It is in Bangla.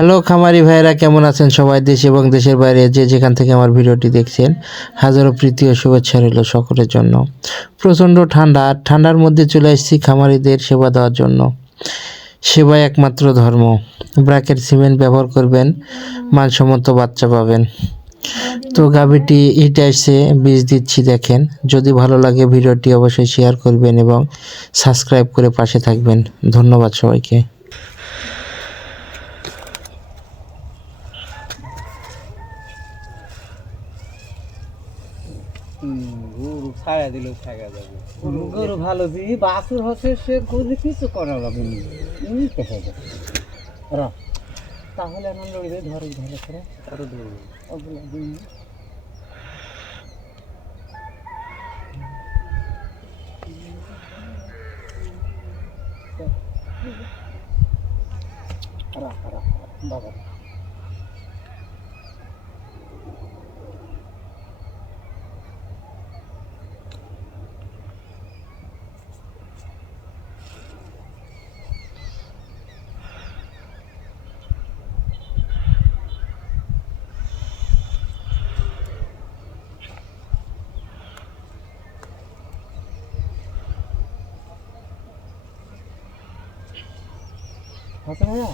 হ্যালো খামারি ভাইরা, কেমন আছেন সবাই? দেশ এবং দেশের বাইরে যে যেখান থেকে আমার ভিডিওটি দেখছেন, হাজারো প্রীতি ও শুভেচ্ছা রইল সকলের জন্য। প্রচণ্ড ঠান্ডার মধ্যে চলে এসেছি খামারিদের সেবা দেওয়ার জন্য। সেবাই একমাত্র ধর্ম। ব্র্যাকেট সিমেন্ট ব্যবহার করবেন, মানসম্মত বাচ্চা পাবেন। তো গাভীটি হিটে এসে বীজ দিচ্ছি, দেখেন। যদি ভালো লাগে ভিডিওটি অবশ্যই শেয়ার করবেন এবং সাবস্ক্রাইব করে পাশে থাকবেন। ধন্যবাদ সবাইকে। গরু ছায়া দিলেও ছায়া যাবে। গরু ভালো দিই বাছুর হচ্ছে সে গরু কিছু করা যাবে না, নিতে হবে। তাহলে আমার লড়বে ধরে ভালো করে আরো ধরবো। ওগুলো দিন বাবা হাতে ভাইয়া